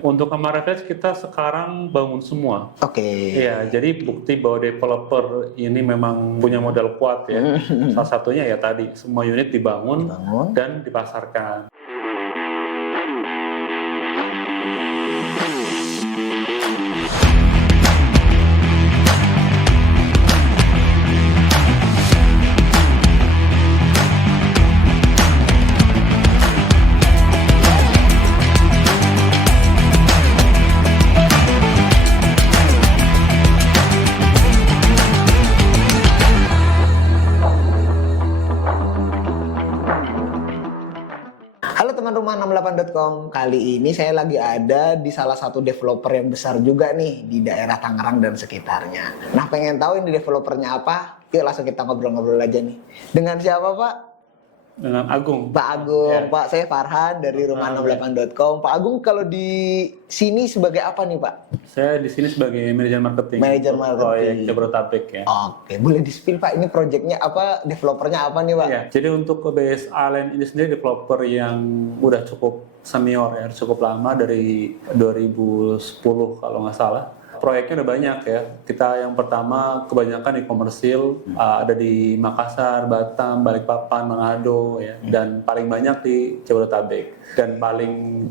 Untuk Amara Village kita sekarang bangun semua. Oke. Iya, jadi bukti bahwa developer ini memang punya modal kuat ya. Salah satunya ya tadi, semua unit dibangun. Dan dipasarkan. Halo teman rumah 68.com, kali ini saya lagi ada di salah satu developer yang besar juga nih di daerah Tangerang dan sekitarnya. Nah, pengen tahu ini developernya apa? Yuk langsung kita ngobrol-ngobrol aja nih. Dengan siapa, Pak? Dengan Agung. Pak Agung, Ya. Pak, saya Farhan dari rumah 68.com. Pak Agung, kalau di sini sebagai apa nih, Pak? Saya di sini sebagai manajer marketing. Manajer untuk marketing. Proyek Jabodetabek ya. Oke, boleh di-spill, Pak, ini proyeknya apa, developernya apa nih, Pak? Ya, jadi untuk ke BSA Land ini sendiri developer yang udah cukup senior ya, cukup lama dari 2010 kalau nggak salah. Proyeknya udah banyak ya. Kita yang pertama kebanyakan di komersil, ada di Makassar, Batam, Balikpapan, Manado ya, dan paling banyak di Jabodetabek. Dan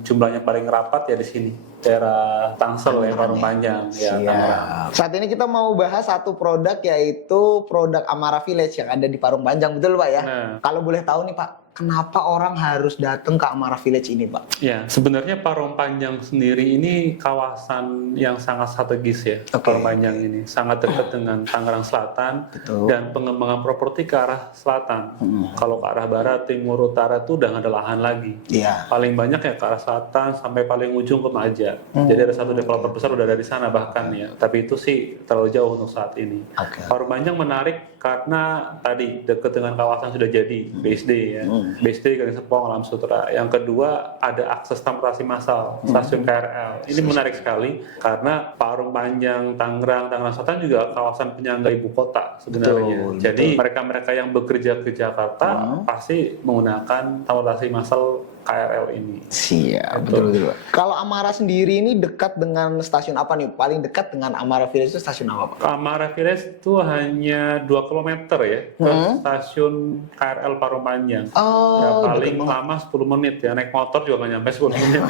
jumlahnya paling rapat ya di sini, daerah Tangsel ya, Parung Panjang ya, Tangerang. Saat ini kita mau bahas satu produk, yaitu produk Amara Village yang ada di Parung Panjang, betul Pak ya? Nah. Kalau boleh tahu nih Pak, kenapa orang harus datang ke Amara Village ini Pak? Ya, sebenarnya Parung Panjang sendiri ini kawasan yang sangat strategis ya. Oke. Parung Panjang ini sangat dekat dengan Tangerang Selatan. Betul. Dan pengembangan properti ke arah selatan. Kalau ke arah barat, timur, utara itu udah nggak ada lahan lagi. Iya. Paling banyak ya ke arah selatan sampai paling ujung ke Maja. Jadi ada satu developer besar udah dari sana bahkan ya. Tapi itu sih terlalu jauh untuk saat ini. Oke. Parung Panjang menarik karena tadi dekat dengan kawasan sudah jadi BSD ya. BSD Gading Serpong, Alam Sutra. Yang kedua ada akses transportasi massal, stasiun KRL. Ini menarik sekali karena Parung Panjang, Tangerang Selatan juga kawasan penyangga ibu kota sebenarnya. Jadi mereka-mereka yang bekerja ke Jakarta pasti menggunakan transportasi massal KRL ini. Siap, betul. Kalau Amara sendiri ini dekat dengan stasiun apa nih? Paling dekat dengan Amara Village itu stasiun apa Pak? Amara Village itu hanya 2 km ya ke stasiun KRL Parung Panjang. Ya, paling lama 10 menit ya, naik motor juga nggak nyampe 10 menit.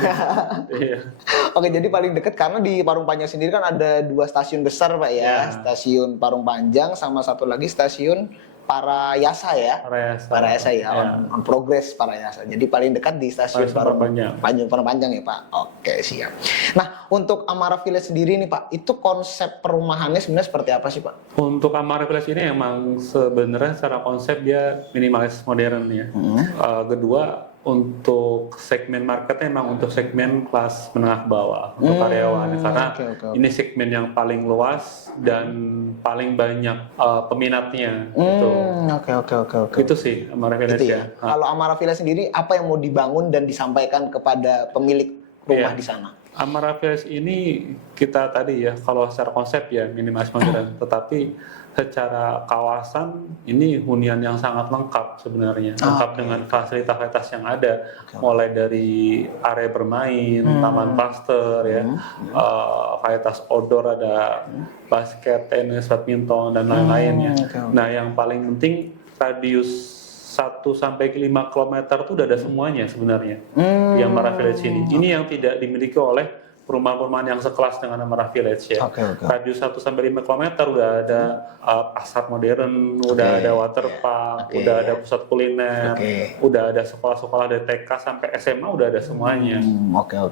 Iya. Oke, jadi paling dekat karena di Parung Panjang sendiri kan ada 2 stasiun besar Pak ya. Stasiun Parung Panjang sama satu lagi stasiun Parayasa ya. Parayasa ya, on progress Parayasa. Jadi paling dekat di stasiun Parung Panjang ya Pak. Oke, siap. Nah, untuk Amara Village sendiri nih Pak, itu konsep perumahannya sebenarnya seperti apa sih Pak? Untuk Amara Village ini emang sebenarnya secara konsep dia minimalis modern ya. Kedua, untuk segmen marketnya emang untuk segmen kelas menengah ke bawah untuk karyawan karena ini segmen yang paling luas dan paling banyak peminatnya gitu. Oke. Itu sih Amara Village Itu ya. Kalau Amara Village sendiri apa yang mau dibangun dan disampaikan kepada pemilik rumah di sana? Amara Village ini kita tadi ya kalau secara konsep ya minimalis modern, tetapi secara kawasan ini hunian yang sangat lengkap sebenarnya, lengkap dengan fasilitas-fasilitas yang ada, mulai dari area bermain, taman pasteur ya, fasilitas outdoor ada basket, tenis, badminton dan lain-lainnya. Nah yang paling penting radius 1-5 km itu udah ada semuanya sebenarnya di Amara Village ini. Ini yang tidak dimiliki oleh perumahan-perumahan yang sekelas dengan Amara Village ya. Radius 1-5 km udah ada pasar modern, udah ada waterpark, udah ada pusat kuliner, udah ada sekolah-sekolah dari TK sampai SMA udah ada semuanya.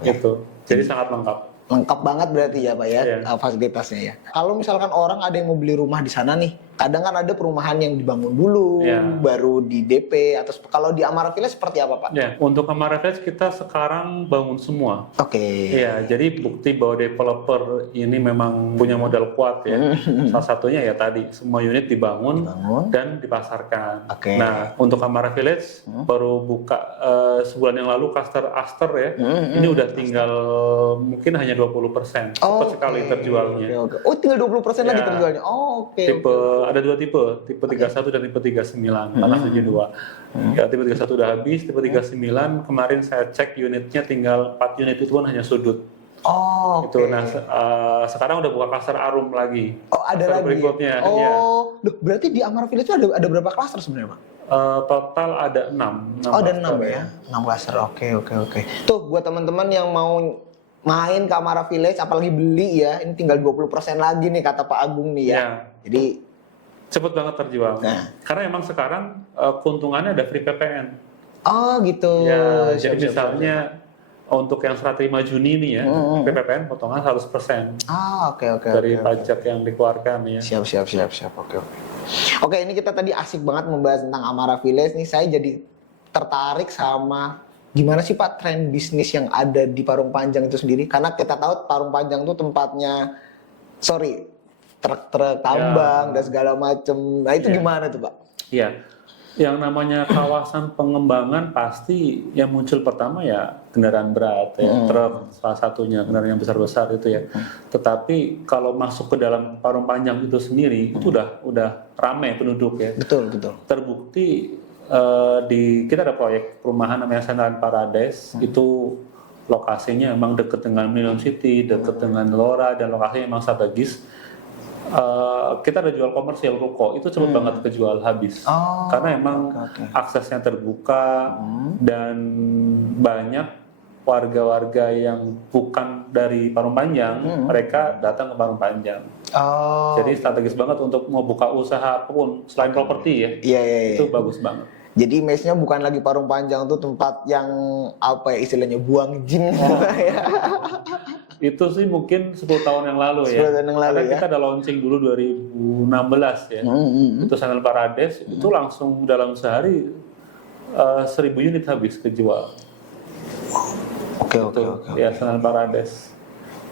Gitu. Jadi sangat lengkap. Lengkap banget berarti ya Pak ya, fasilitasnya ya. Kalau misalkan orang ada yang mau beli rumah di sana nih, kadang kan ada perumahan yang dibangun dulu, baru di DP, atau kalau di Amara Village seperti apa Pak? Ya, untuk Amara Village kita sekarang bangun semua. Iya, jadi bukti bahwa developer ini memang punya modal kuat ya. Salah satunya ya tadi, semua unit dibangun dan dipasarkan. Nah, untuk Amara Village baru buka sebulan yang lalu cluster Aster ya. Ini udah tinggal mungkin hanya 20%. Cepat sekali terjualnya. Oh, tinggal 20% lagi terjualnya. Ada 2 tipe 31 dan tipe 39, tanah 72. Ya, tipe 31 udah habis, tipe 39 kemarin saya cek unitnya tinggal 4 unit itu pun hanya sudut. Oh, Itu. Nah, sekarang udah buka klaster Arum lagi. Oh, ada klaster lagi. Berikutnya. Oh, Ya. Duh, berarti di Amara Village itu ada berapa klaster sebenarnya, Pak? Total ada 6. Oh, ada 6 ya? 6 klaster. Oke. Tuh, buat teman-teman yang mau main ke Amara Village, apalagi beli ya, ini tinggal 20% lagi nih kata Pak Agung nih ya. Jadi cepet banget terjual. Karena emang sekarang keuntungannya ada free PPN. Oh gitu. Ya, jadi misalnya untuk yang serah terima Juni nih ya, free PPN potongan 100%. Oke. Dari pajak yang dikeluarkan ya. Siap. Oke, ini kita tadi asik banget membahas tentang Amara Village nih. Saya jadi tertarik sama gimana sih Pak tren bisnis yang ada di Parung Panjang itu sendiri? Karena kita tahu Parung Panjang itu tempatnya truk-truk tambang dan segala macem. Nah itu gimana tuh Pak? Iya, yang namanya kawasan pengembangan pasti yang muncul pertama ya kendaraan berat ya, truk salah satunya, kendaraan yang besar-besar itu ya. Tetapi kalau masuk ke dalam Parung Panjang itu sendiri itu udah ramai penduduk ya. Betul. Terbukti kita ada proyek perumahan namanya Sentralan Paradise, itu lokasinya emang dekat dengan Millennium City, dekat dengan Lora, dan lokasinya emang strategis. Kita ada jual komersial ruko, itu cepet banget kejual habis karena emang aksesnya terbuka dan banyak warga-warga yang bukan dari Parung Panjang mereka datang ke Parung Panjang. Jadi strategis banget untuk mau buka usaha apapun selain properti ya. Iya. Itu bagus banget. Jadi mesnya bukan lagi Parung Panjang tuh tempat yang apa ya istilahnya buang jin ya. Itu sih mungkin 10 tahun yang lalu 10 tahun yang lalu karena ya. kita ada launching dulu 2016 ya. Itu Sentralan Paradise itu langsung dalam sehari 1.000 unit habis kejual. Oke. Ya, Sentralan Paradise.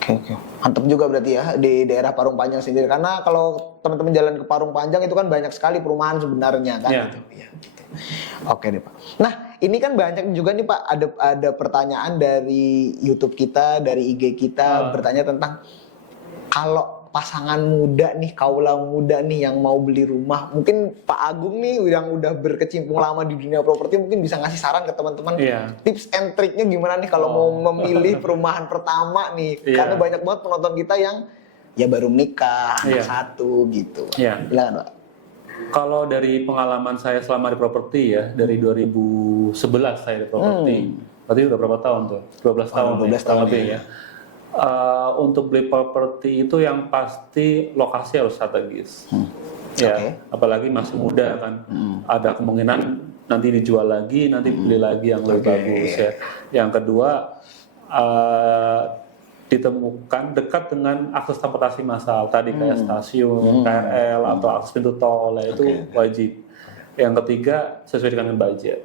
Oke. Mantap juga berarti ya di daerah Parung Panjang sendiri. Karena kalau teman-teman jalan ke Parung Panjang itu kan banyak sekali perumahan sebenarnya kan. Ya. Gitu. Oke deh Pak. Nah ini kan banyak juga nih Pak ada pertanyaan dari YouTube kita, dari IG kita bertanya tentang kalau pasangan muda nih, kaula muda nih yang mau beli rumah, mungkin Pak Agung nih yang udah berkecimpung lama di dunia properti mungkin bisa ngasih saran ke teman-teman tips and triknya gimana nih kalau mau memilih perumahan pertama nih, karena banyak banget penonton kita yang ya baru menikah, anak satu gitu. Silakan Pak. Kalau dari pengalaman saya selama di properti ya, dari 2011 saya di properti, berarti udah berapa tahun tuh? 12 tahun. 12 tahun lebih ya. Untuk beli properti itu yang pasti lokasi harus strategis. Ya, apalagi masih muda kan, ada kemungkinan nanti dijual lagi, nanti beli lagi yang lebih bagus ya. Yang kedua, ditemukan dekat dengan akses transportasi massal tadi kayak stasiun, KRL atau akses pintu tol itu wajib. Yang ketiga sesuai dengan budget.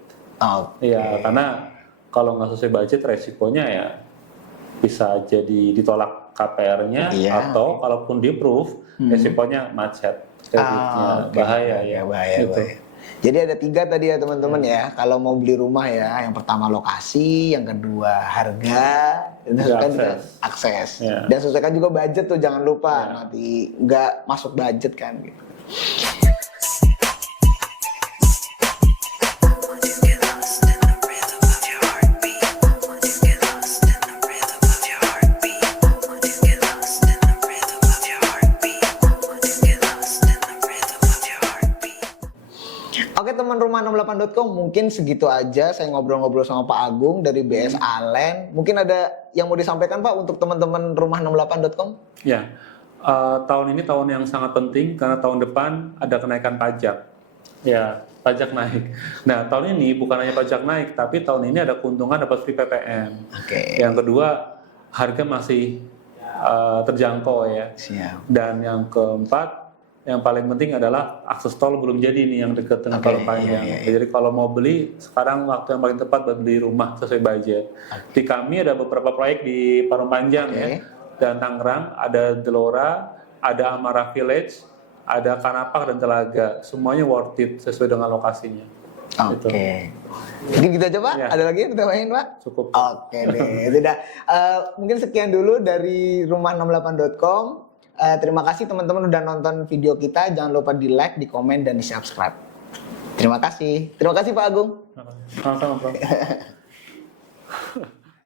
Ya karena kalau nggak sesuai budget resikonya ya bisa jadi ditolak KPR-nya atau kalaupun di-approve resikonya macet, kreditnya bahaya. Bahaya. Jadi ada 3 tadi ya teman-teman ya. Kalau mau beli rumah ya, yang pertama lokasi, yang kedua harga, dan sesuaikan dengan akses. Dan sesuaikan juga budget tuh, jangan lupa nanti nggak masuk budget kan gitu. Oke teman rumah68.com, mungkin segitu aja saya ngobrol-ngobrol sama Pak Agung dari BS Alen. Mungkin ada yang mau disampaikan Pak untuk teman-teman rumah68.com? Ya, tahun ini tahun yang sangat penting karena tahun depan ada kenaikan pajak. Ya, pajak naik. Nah, tahun ini bukan hanya pajak naik, tapi tahun ini ada keuntungan dapat free PPN. Yang kedua, harga masih terjangkau ya. Dan yang keempat, yang paling penting adalah akses tol belum jadi nih yang dekat dengan Parung Panjang. Jadi kalau mau beli sekarang waktu yang paling tepat buat beli rumah sesuai budget. Di kami ada beberapa proyek di Parung Panjang ya, dan Tangerang, ada Delora, ada Amara Village, ada Kanapak dan Telaga. Semuanya worth it sesuai dengan lokasinya. Jadi gitu aja Pak. Ada lagi yang ditambahin Pak? Cukup. Oke deh. Tidak. Mungkin sekian dulu dari rumah68.com. Terima kasih teman-teman udah nonton video kita. Jangan lupa di like, di komen, dan di subscribe. Terima kasih. Terima kasih Pak Agung. Sama-sama Bro.